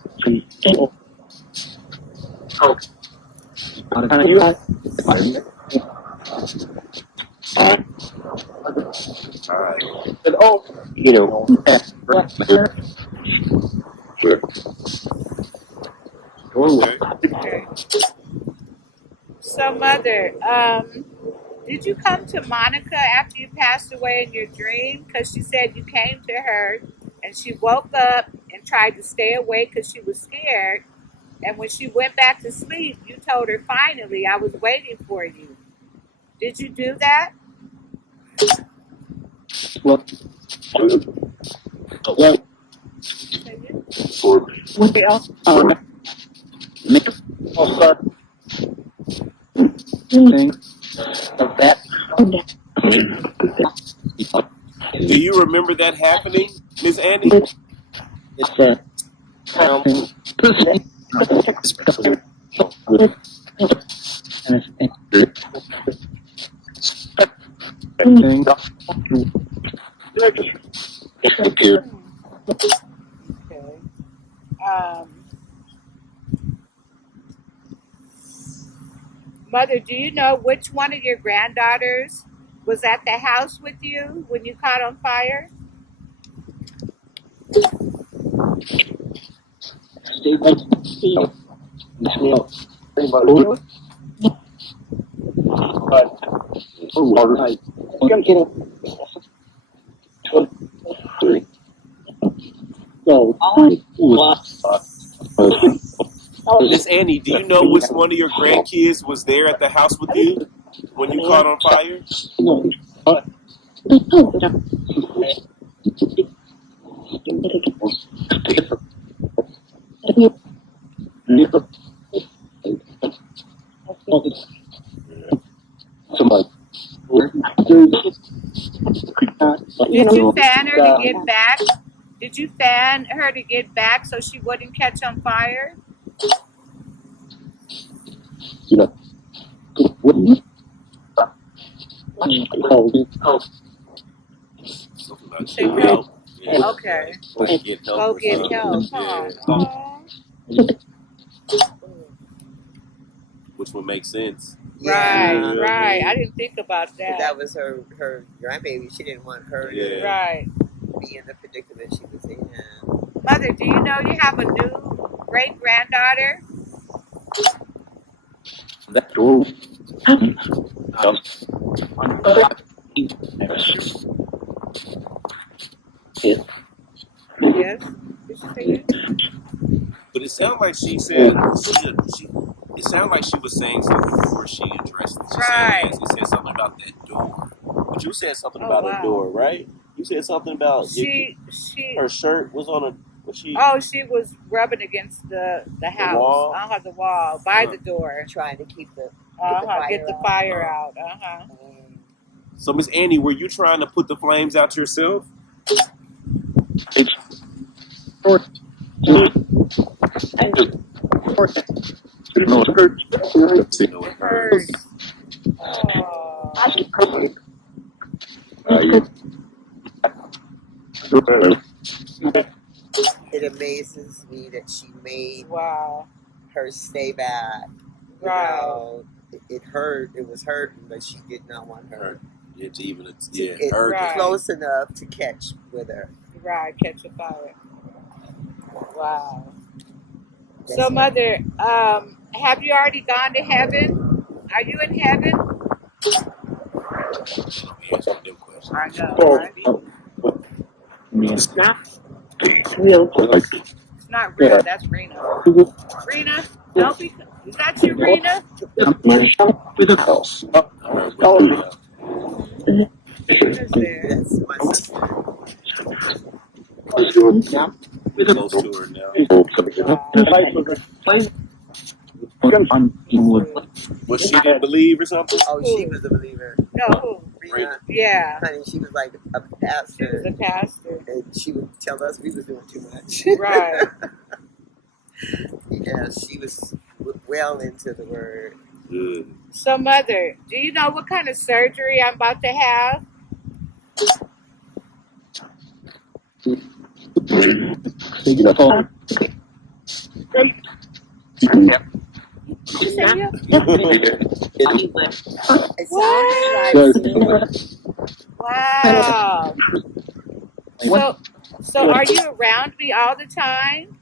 Okay. Okay. So, Mother, did you come to Monica after you passed away in your dream? Because she said you came to her and she woke up and tried to stay awake because she was scared. And when she went back to sleep, you told her, finally, I was waiting for you. Did you do that? Say Do you remember that happening, Miss Annie? Okay. Um, Mother, do you know which one of your granddaughters was at the house with you when you caught on fire? Miss Annie, do you know which one of your grandkids was there at the house with you when you caught on fire? Did you fan her to get back? Did you fan her to get back so she wouldn't catch on fire? Something about Say getting no. help. Yeah. Okay. Like get help Go or get something. help, Yeah. huh? Which would make sense. Right, Yeah. right. I didn't think about But that. that was her grandbaby. She didn't want her Yeah. Right. to be in the predicament she was in. Mother, do you know you have a new great granddaughter? Yes. Did she say yes? But it sounded like she said she. It sounded like she was saying something before she addressed it. She Right. said yes. It said something about that door. But you said something Oh, about wow. a door, right? You said something about She her shirt was on a. Was she? oh, she was rubbing against the house. wall? The wall by Huh. the door. Trying to keep the Get the fire out. Uh-huh. So Miss Annie, were you trying to put the flames out yourself? No, it hurts. No, it hurts. It amazes me that she made Wow. her stay back. You Right. know, it hurt. It was hurting, but she did not want her Yeah, to even it hurt. Right. close enough to catch with her. Right. Catch a fire. Wow. That's So, right. Mother, have you already gone to heaven? Are you in heaven? I know, right? It's not real. It's not real. That's Rena. Rena, don't be. Is that you, Rena? With a house. Rena's there. That's my sister. With a Close to her now. Was she didn't believe or something? Oh, she was a believer. No, who? Rena. Yeah. Honey, she was like a She was pastor. a pastor. And she would tell us we was doing too much. Right. Yeah, she was well into the word. Good. So, Mother, do you know what kind of surgery I'm about to have? Did you say you? It sounded like Wow. So are you around me all the time?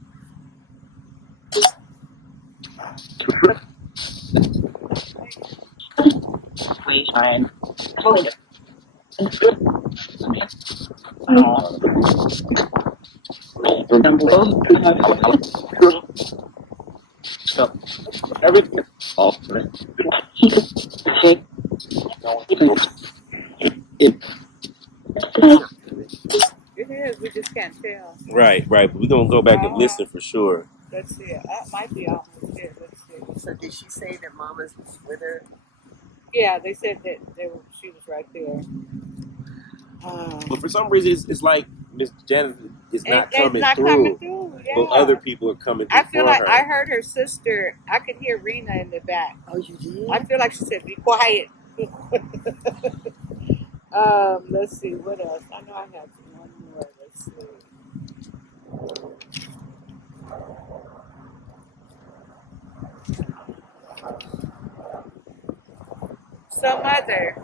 It is. We just can't tell. Right, right. But we're gonna go back and listen for sure. Let's see. That might be almost it. Let's see. So did she say that Mama's with her? Yeah, they said that she was right there. But for some reason, it's like Miss Janet is not It's coming not through. coming through. Yeah. But other people are coming through I feel for like her. I heard her sister. I could hear Rena in the back. Oh, you did? I feel like she said, "Be quiet." Let's see what else. I know I have one more. Let's see. So, Mother,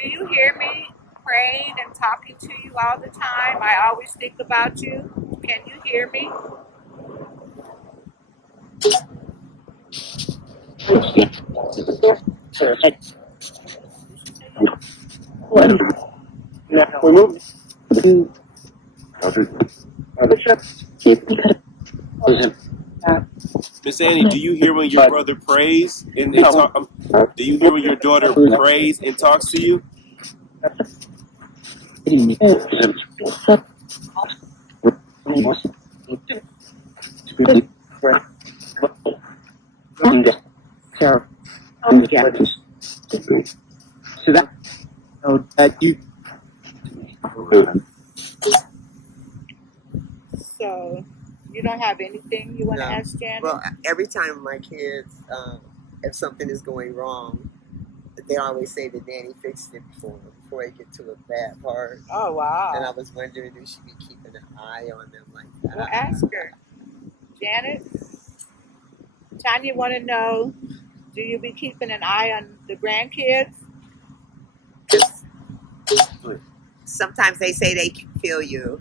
do you hear me praying and talking to you all the time? I always think about you. Can you hear me? We moved. Miss Annie, do you hear when your brother prays and talk? Do you hear when your daughter prays and talks to you? So, you don't have anything you want to No. ask Janet? Well, every time my kids, if something is going wrong, they always say that Danny fixed it before they get to a bad part. Oh, wow. And I was wondering if she be keeping an eye on them like that. Well, ask her. Janet, Tanya want to know, do you be keeping an eye on the grandkids? Sometimes they say they can feel you.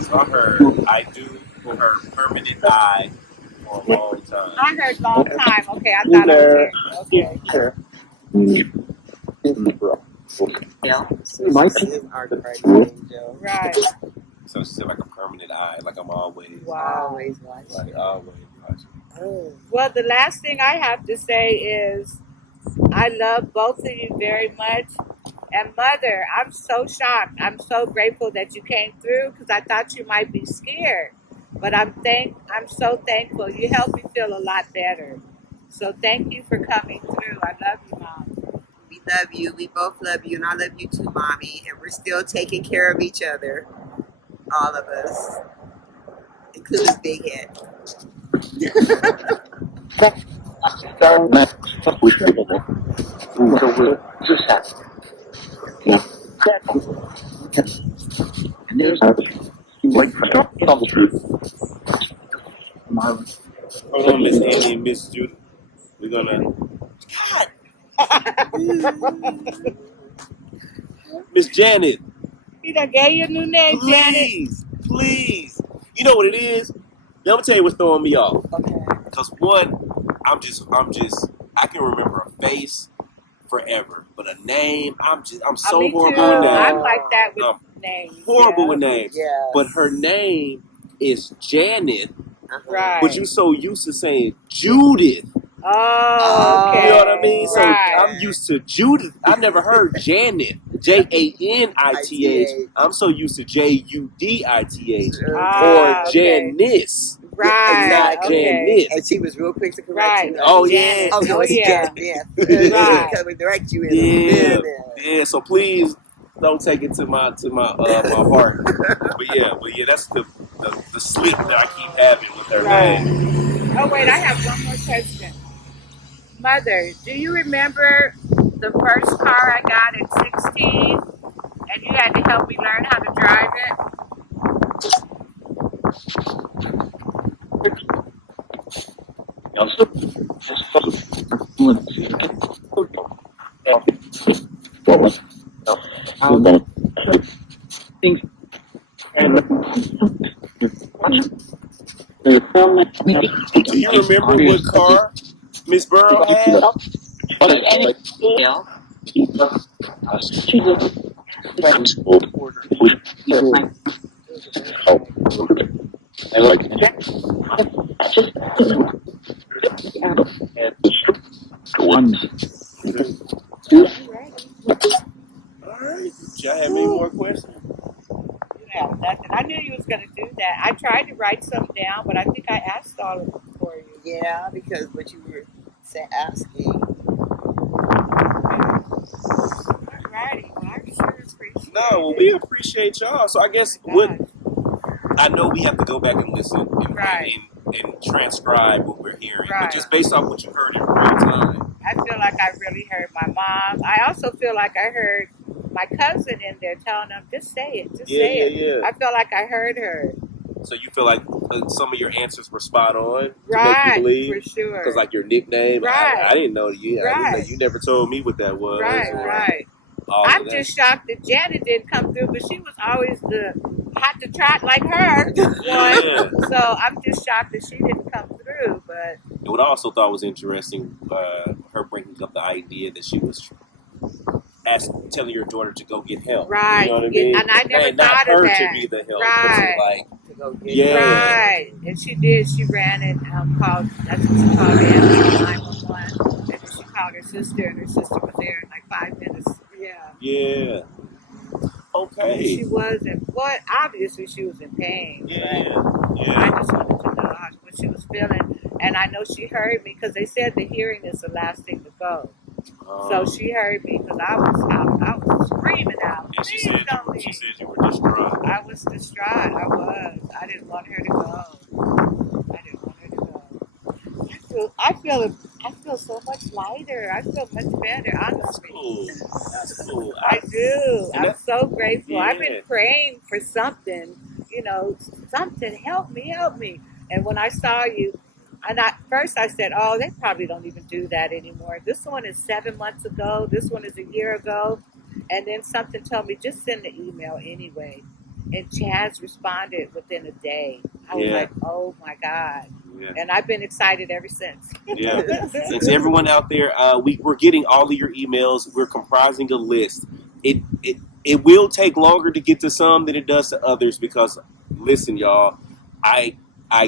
So I heard I do for her permanent eye for a long time. I heard long time. Okay, I thought I was hearing. Okay. So she is our guardian angel. Right. So she said like a permanent eye, like I'm always, Wow. Always watching. like always watching. Oh. Well, the last thing I have to say is I love both of you very much. And Mother, I'm so shocked. I'm so grateful that you came through because I thought you might be scared. But I'm so thankful. You helped me feel a lot better. So thank you for coming through. I love you, Mom. We love you. We both love you. And I love you too, Mommy. And we're still taking care of each other. All of us. Including Big Head. Hold on, Miss Annie and Miss Judith. We're gonna. Miss Janet. He done gave you a new name, Janet. Please, please. You know what it is? I'm gonna tell you what's throwing me off. Okay. Because one, I can remember a face forever, but a name, I'm so Me horrible too. with names. I'm like that with names. Horrible yeah. with names. Yeah. But her name is Janet, Right. but you so used to saying Judith. Oh, okay. You know what I mean? So Right. I'm used to Judith. I've never heard Janet. Janith. I'm so used to Judith. Ah, Or okay. Janice. Right. Not Okay. Janice. And she was real quick to correct you. Oh, Janet. yeah. Oh, no, it's yeah. Janet. Right. Come and direct you in Yeah. a minute. Yeah, so please don't take it to my heart. But yeah, that's the sleep that I keep having with her name. Oh, wait, I have one more question. Mother, do you remember the first car I got at 16 and you had to help me learn how to drive it? you remember what car Miss Burrow had? All right. Do y'all have any more questions? You have nothing. I knew you was gonna do that. I tried to write some down, but I think I asked all of them for you. Yeah, because what you were asking. Alrighty, well, I sure appreciate No, well, it. we appreciate y'all. So I guess what I know we have to go back and listen and transcribe what we're hearing, but just based off what you heard in real time. I feel like I really heard my mom. I also feel like I heard my cousin in there telling them, just say it, just say it. Yeah. I feel like I heard her. So you feel like some of your answers were spot on to Right, make you believe? for sure. Because like your nickname, Right. I didn't know you. I didn't know, Right. you never told me what that was. Right. All I'm of that. just shocked that Janet didn't come through, but she was always the hot to trot like her one. So I'm just shocked that she didn't come through. But what I also thought was interesting, her bringing up the idea that she was telling your daughter to go get help. Right. You know what I mean? And I never not thought her of that. to be the help, Right. but to like, To go get help. Right. And she did. She ran and called. That's what she called the 911. And she called her sister, and her sister was there in like 5 minutes. Yeah. Okay. And she was in. Well, obviously she was in pain. Yeah. I just wanted to know what she was feeling, and I know she heard me because they said the hearing is the last thing to go. So she heard me because I was screaming out. Yeah, she said you were distraught. I was distraught. I was. I didn't want her to go. I feel so much lighter. I feel much better, honestly. That's cool. I do. I'm so grateful. Yeah. I've been praying for something, something. Help me. And when I saw you, and at first I said, oh, they probably don't even do that anymore. This one is 7 months ago. This one is a year ago. And then something told me, just send the email anyway. And Chaz responded within a day. I was like, oh my God. Yeah. And I've been excited ever since. Yeah. And to everyone out there, we're getting all of your emails. We're comprising a list. It will take longer to get to some than it does to others because, listen, y'all, I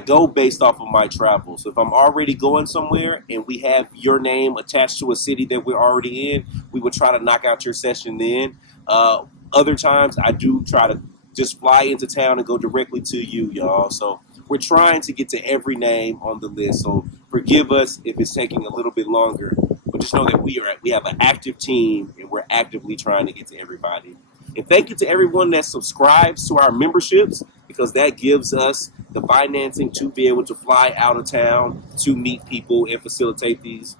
go based off of my travel. So if I'm already going somewhere and we have your name attached to a city that we're already in, we would try to knock out your session then. Other times, I do try to just fly into town and go directly to you, y'all. So we're trying to get to every name on the list. So forgive us if it's taking a little bit longer. But just know that we have an active team and we're actively trying to get to everybody. And thank you to everyone that subscribes to our memberships because that gives us the financing to be able to fly out of town to meet people and facilitate these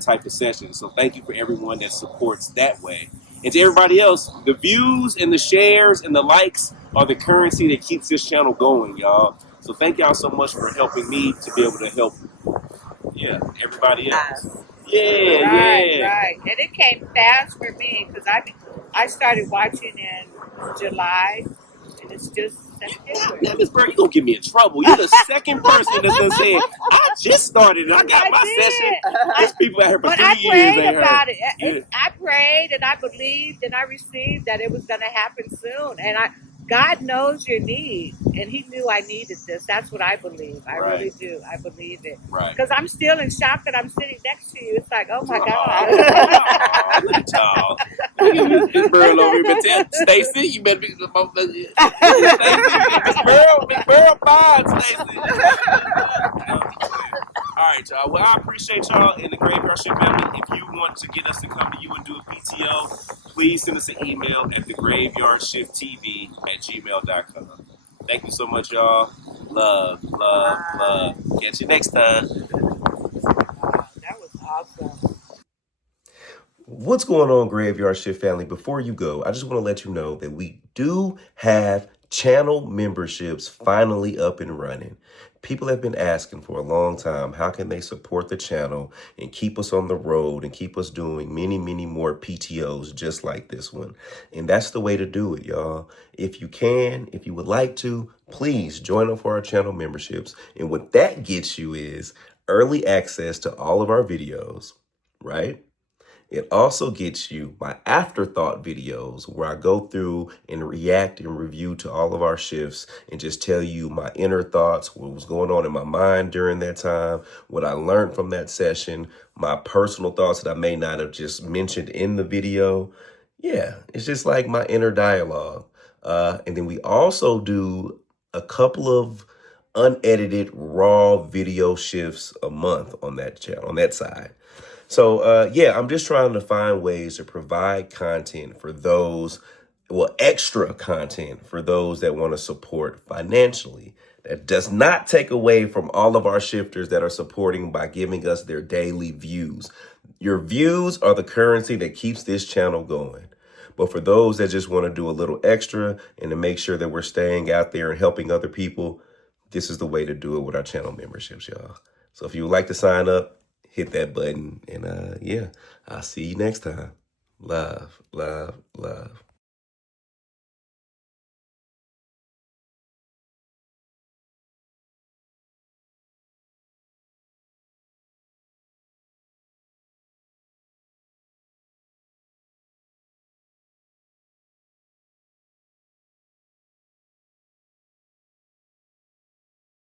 type of sessions. So thank you for everyone that supports that way. And to everybody else, the views and the shares and the likes are the currency that keeps this channel going, y'all. So thank y'all so much for helping me to be able to help, everybody else. Right. And it came fast for me because I started watching in July, and it's just September. Yeah, Miss Bird, you gonna get me in trouble. You're the second person that's gonna say, I just started and I got my session. There's people out here for 3 years. But I prayed about it. I prayed and I believed and I received that it was gonna happen soon. And God knows your need, and He knew I needed this. That's what I believe. I really do. I believe it. Because I'm still in shock that I'm sitting next to you. It's like, oh my God. Look at y'all. Miss Burl over here, but tell Stacy, you better be the most. Miss Burl, fine, Stacy. All right, y'all. Well, I appreciate y'all in the Graveyard Shift family. If you want to get us to come to you and do a PTO, please send us an email at thegraveyardshifttv@gmail.com. Thank you so much, y'all. Love. Catch you next time. That was awesome. What's going on, Graveyard Shift family? Before you go, I just want to let you know that we do have Channel memberships finally up and running. People have been asking for a long time, how can they support the channel and keep us on the road and keep us doing many, many more PTOs just like this one? And that's the way to do it, y'all. If you can, if you would like to, please join up for our channel memberships. And what that gets you is early access to all of our videos, right? It also gets you my afterthought videos where I go through and react and review to all of our shifts and just tell you my inner thoughts, what was going on in my mind during that time, what I learned from that session, my personal thoughts that I may not have just mentioned in the video. Yeah, it's just like my inner dialogue. And then we also do a couple of unedited raw video shifts a month on that channel, on that side. So, yeah, I'm just trying to find ways to provide content for those, well, extra content for those that want to support financially. That does not take away from all of our shifters that are supporting by giving us their daily views. Your views are the currency that keeps this channel going. But for those that just want to do a little extra and to make sure that we're staying out there and helping other people, this is the way to do it with our channel memberships, y'all. So if you would like to sign up, hit that button. And yeah, I'll see you next time. Love, love, love.